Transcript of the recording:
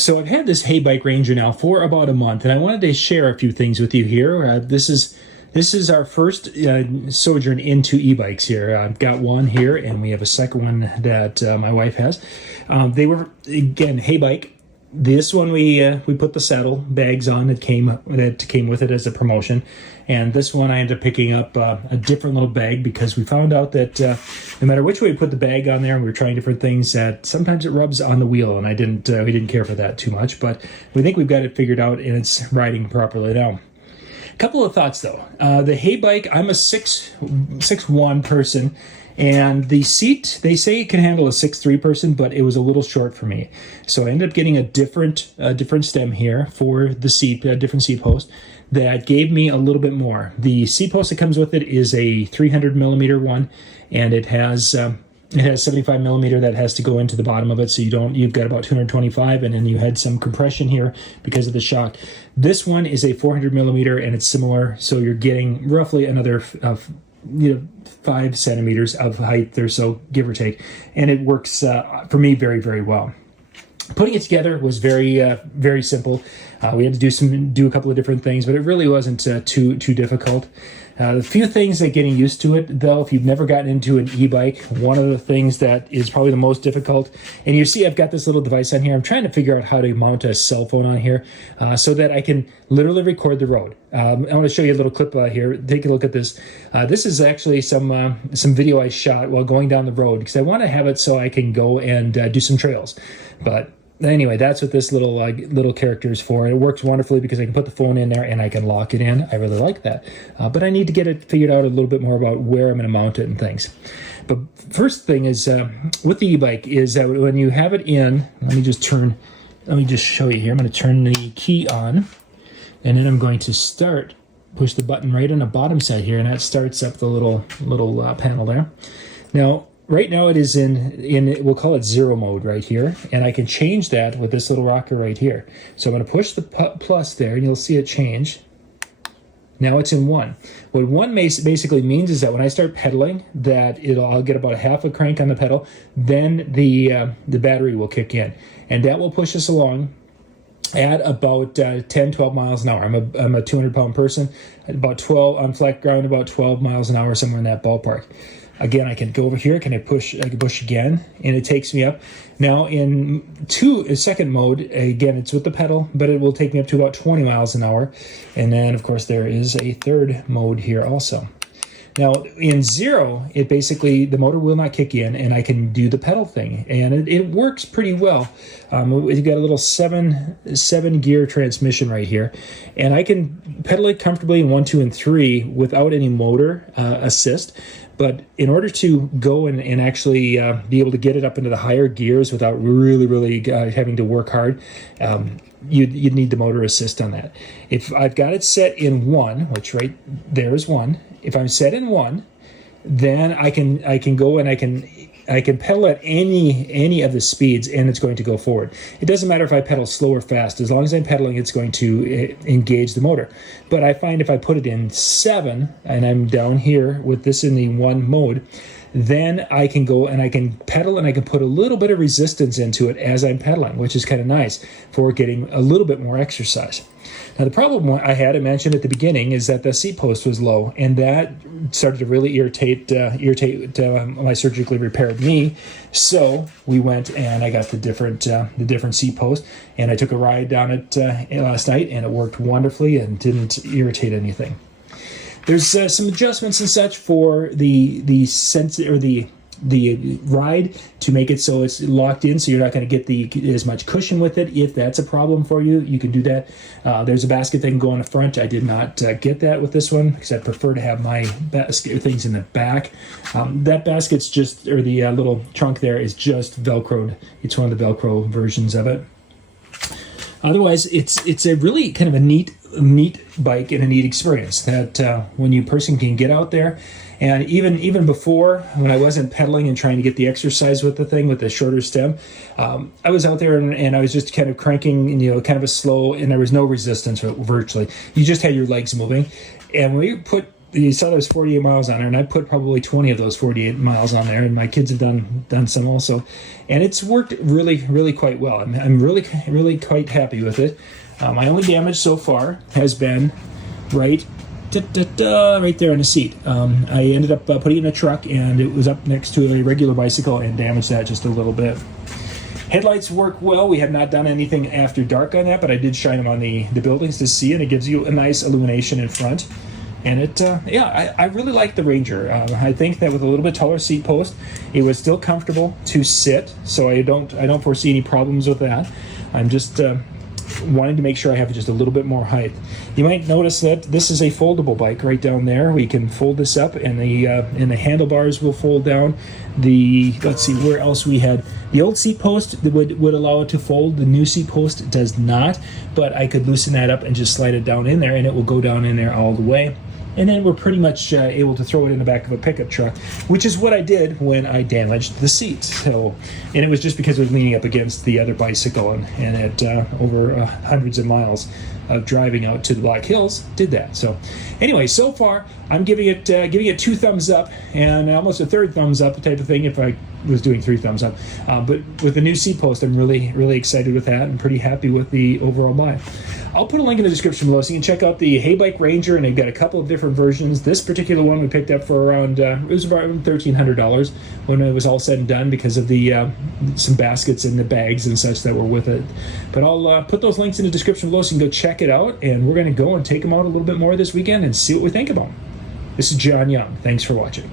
So I've had this HeyBike Ranger now for about a month, and I wanted to share a few things with you here. This is our first sojourn into e-bikes here. I've got one here, and we have a second one that my wife has. They were, again, HeyBike. This one we put the saddle bags on that came with it as a promotion, and this one I ended up picking up a different little bag because we found out that no matter which way we put the bag on there, and we were trying different things, that sometimes it rubs on the wheel, and we didn't care for that too much. But we think we've got it figured out, and it's riding properly now. Couple of thoughts though. The HeyBike, I'm a 6'1" person, and the seat, they say it can handle a 6'3" person, but it was a little short for me. So I ended up getting a different stem here for the seat, a different seat post that gave me a little bit more. The seat post that comes with it is a 300 millimeter one, and it has 75 millimeter that has to go into the bottom of it, so you've got about 225, and then you had some compression here because of the shock. This one is a 400 millimeter, and it's similar, so you're getting roughly another 5 centimeters of height or so, give or take, and it works for me very, very well. Putting it together was very simple. We had to do a couple of different things, but it really wasn't too difficult. A few things that getting used to it, though, if you've never gotten into an e-bike, one of the things that is probably the most difficult, and you see I've got this little device on here. I'm trying to figure out how to mount a cell phone on here so that I can literally record the road. I want to show you a little clip here. Take a look at this. This is actually some video I shot while going down the road because I want to have it so I can go and do some trails. But anyway, that's what this little character is for. It works wonderfully because I can put the phone in there and I can lock it in. I really like that. But I need to get it figured out a little bit more about where I'm going to mount it and things. But first thing is with the e-bike is that when you have it in, let me just show you here. I'm going to turn the key on, and then I'm going to push the button right on the bottom side here, and that starts up the little panel there. Now, right now it is in we'll call it 0 mode right here, and I can change that with this little rocker right here. So I'm going to push the plus there, and you'll see it change. Now it's in 1. What 1 basically means is that when I start pedaling, that I'll get about half a crank on the pedal, then the battery will kick in, and that will push us along at about 10-12 miles an hour. I'm a 200-pound person, about 12 on flat ground, about 12 miles an hour, somewhere in that ballpark. Again, I can go over here, I can push again, and it takes me up. Now in second mode, again, it's with the pedal, but it will take me up to about 20 miles an hour. And then, of course, there is a third mode here also. Now, in 0, it basically, the motor will not kick in, and I can do the pedal thing, and it works pretty well. We've got a little seven gear transmission right here, and I can pedal it comfortably in 1, 2, and 3 without any motor assist. But in order to go and actually be able to get it up into the higher gears without really having to work hard, you'd need the motor assist on that. If I've got it set in 1, which right there is 1, if I'm set in 1, then I can go and I can pedal at any of the speeds, and it's going to go forward. It doesn't matter if I pedal slow or fast. As long as I'm pedaling, it's going to engage the motor. But I find if I put it in 7, and I'm down here with this in the 1 mode, then I can go and I can pedal, and I can put a little bit of resistance into it as I'm pedaling, which is kind of nice for getting a little bit more exercise. Now, the problem I mentioned at the beginning, is that the seat post was low, and that started to really irritate my surgically repaired knee. So we went and I got the different seat post, and I took a ride down it last night, and it worked wonderfully and didn't irritate anything. There's some adjustments and such for the ride to make it so it's locked in, so you're not going to get as much cushion with it. If that's a problem for you, you can do that. There's a basket that can go on the front. I did not get that with this one because I prefer to have my basket things in the back. That basket's the little trunk there is just Velcroed. It's one of the Velcro versions of it. Otherwise, it's a really kind of a neat bike and a neat experience that when you person can get out there. And even before, when I wasn't pedaling and trying to get the exercise with the thing, with the shorter stem, I was out there and I was just kind of cranking, kind of a slow, and there was no resistance virtually. You just had your legs moving. And when you put you saw there was 48 miles on there, and I put probably 20 of those 48 miles on there, and my kids have done some also, and it's worked really quite well. I'm really quite happy with it. My only damage so far has been right there in the seat. I ended up putting it in a truck, and it was up next to a regular bicycle and damaged that just a little bit. Headlights work well. We have not done anything after dark on that, but I did shine them on the buildings to see, and it gives you a nice illumination in front. And it, I really like the Ranger. I think that with a little bit taller seat post, it was still comfortable to sit, so I don't foresee any problems with that. I'm just wanting to make sure I have just a little bit more height. You might notice that this is a foldable bike right down there. We can fold this up, and the handlebars will fold down. Let's see where else we had. The old seat post would allow it to fold. The new seat post does not, but I could loosen that up and just slide it down in there, and it will go down in there all the way. And then we're pretty much able to throw it in the back of a pickup truck, which is what I did when I damaged the seat. And it was just because it was leaning up against the other bicycle, and it over hundreds of miles of driving out to the Black Hills did that. So anyway, so far I'm giving it 2 thumbs up and almost a 3rd thumbs up type of thing if I was doing 3 thumbs up. But with the new seat post, I'm really excited with that and pretty happy with the overall buy. I'll put a link in the description below so you can check out the HeyBike Ranger, and they've got a couple of different versions. This particular one we picked up for around it was about $1,300 when it was all said and done because of the some baskets and the bags and such that were with it. But I'll put those links in the description below so you can go check it out, and we're going to go and take them out a little bit more this weekend and see what we think about them. This is John Young. Thanks for watching.